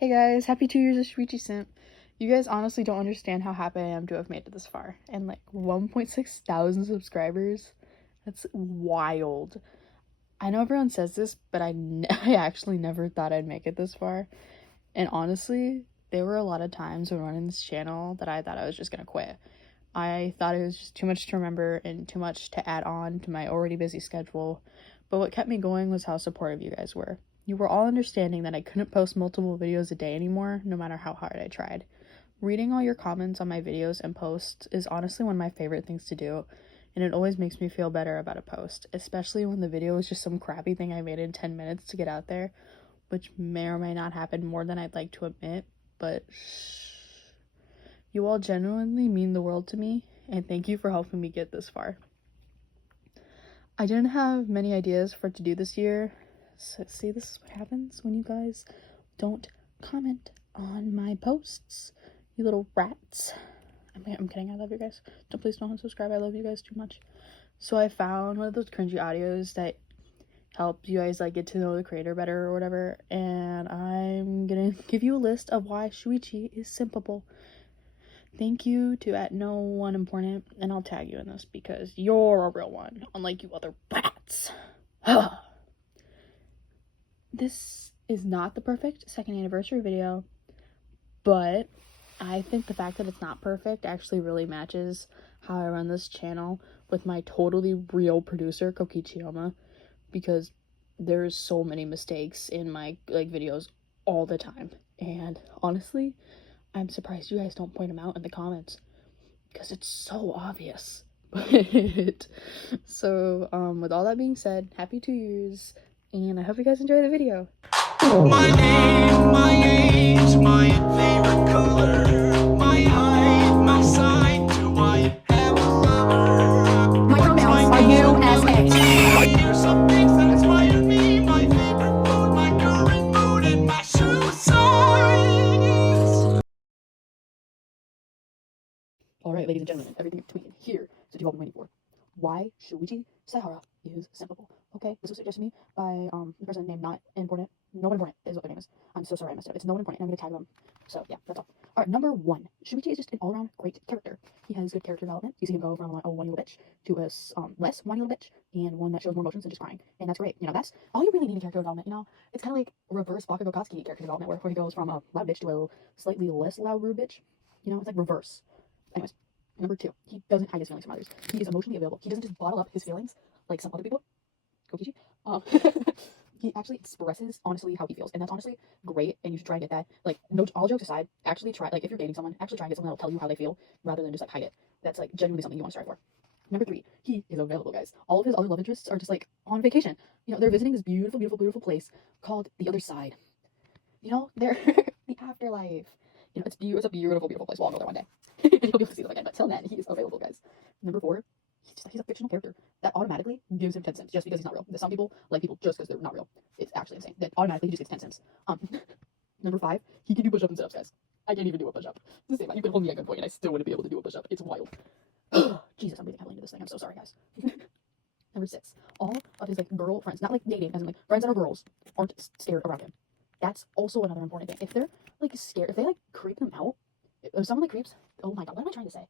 Hey guys, happy 2 years of Shuichi Simp. You guys honestly don't understand how happy I am to have made it this far. And like 1.6 thousand subscribers. That's wild. I know everyone says this, but I actually never thought I'd make it this far. And honestly, there were a lot of times when running this channel that I thought I was just gonna quit. I thought it was just too much to remember and too much to add on to my already busy schedule. But what kept me going was how supportive you guys were. You were all understanding that I couldn't post multiple videos a day anymore, no matter how hard I tried. Reading all your comments on my videos and posts is honestly one of my favorite things to do, and it always makes me feel better about a post, especially when the video is just some crappy thing I made in 10 minutes to get out there, which may or may not happen more than I'd like to admit, but shh. You all genuinely mean the world to me, and thank you for helping me get this far. I didn't have many ideas for what to do this year. So see, this is what happens when you guys don't comment on my posts, you little rats. I'm kidding, I love you guys. Please don't unsubscribe, I love you guys too much. So I found one of those cringy audios that help you guys like get to know the creator better or whatever, and I'm gonna give you a list of why Shuichi is simpable. Thank you to @no1important, and I'll tag you in this because you're a real one, unlike you other brats. This is not the perfect second anniversary video, but I think the fact that it's not perfect actually really matches how I run this channel with my totally real producer, Kokichiyama, because there's so many mistakes in my videos all the time. And honestly, I'm surprised you guys don't point them out in the comments because it's so obvious. But so with all that being said, happy 2 years, and I hope you guys enjoy the video. My name, my age, my favorite color, my height, my sign, do I have a lover? My pronouns are USA. Here's some things that inspired me, my favorite food, my current mood, and my shoe size. Alright, ladies and gentlemen, everything between here is what you've all been waiting for. Why Shuichi Sayahara is simpable. Okay, this was suggested to me by a person named Not Important. No One Important is what their name is. I'm so sorry I messed it up. It's No One Important, and I'm gonna tag them. So yeah, that's all. Alright, number 1. Shuichi is just an all-around great character. He has good character development. You see him go from a whiny little bitch to a less whiny little bitch, and one that shows more emotions than just crying. And that's great. You know, that's all you really need in character development. You know, it's kind of like reverse Bakugo character development, where he goes from a loud bitch to a slightly less loud rude bitch. You know, it's like reverse. Anyways. Number 2, he doesn't hide his feelings from others. He is emotionally available. He doesn't just bottle up his feelings like some other people. Kokichi. He actually expresses honestly how he feels, and that's honestly great, and you should try and get that. Like, no, all jokes aside, actually try, like, if you're dating someone, actually try and get someone that'll tell you how they feel, rather than just, like, hide it. That's, like, genuinely something you want to strive for. Number 3, he is available, guys. All of his other love interests are just, like, on vacation. You know, they're visiting this beautiful, beautiful, beautiful place called the other side. You know, they're the afterlife. You know, it's a beautiful, beautiful place. We'll all go there one day. And you'll be able to see them again. But till then, he is available, guys. Number 4, he's a fictional character. That automatically gives him 10 cents just because he's not real. Some people like people just because they're not real. It's actually insane. That automatically he just gets 10 cents. Number 5, he can do push-ups and sit-ups, guys. I can't even do a push-up. It's the same. You can hold me at gunpoint and I still wouldn't be able to do a push-up. It's wild. Jesus, I'm breathing heavily into this thing. I'm so sorry, guys. Number 6, all of his girl friends, not like dating, as in friends that are girls, aren't scared around him. That's also another important thing. If they're scared, if they creep them out, if someone creeps, oh my god, what am I trying to say?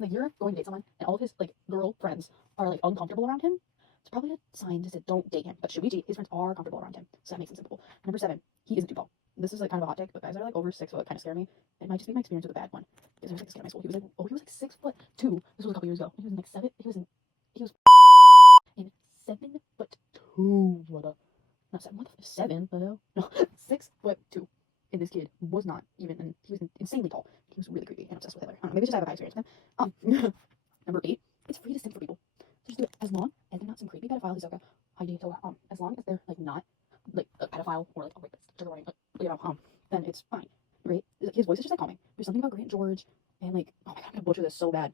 Like, you're going to date someone and all of his girl friends are uncomfortable around him, it's probably a sign to say don't date him. But Shuichi, his friends are comfortable around him, so that makes him simple. Number 7, he isn't too tall. This is kind of a hot take, but guys that are over 6 foot kind of scare me. It might just be my experience with a bad one. Because there was this kid in my school, he was 6'2". This was a couple years ago. He was in 7. He was in 7'2". Not 7. What the 7? No, 6'2". And this kid was not even, and he was insanely tall. He was really creepy and obsessed with Hitler. I don't know, maybe just I have a bad experience with him. Number 8, it's free to simp for people. So just do it. As long as they're not some creepy pedophile who's as long as they're not a pedophile or a rapist, trigger warning, then it's fine. Right? His voice is just calming. There's something about Grant George and oh my god, I'm gonna butcher this so bad.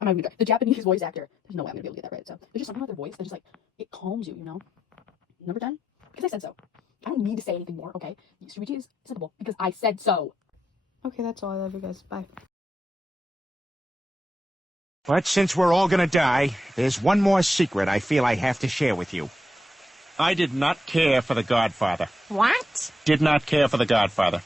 I'm not even gonna, the Japanese voice actor. There's no way I'm gonna be able to get that right. So there's just something about their voice that just it calms you, you know? Number 10, because I said so. I don't need to say anything more, okay? Shuichi is simple because I said so. Okay, that's all. I love you guys. Bye. But since we're all gonna die, there's one more secret I feel I have to share with you. I did not care for The Godfather. What? Did not care for The Godfather.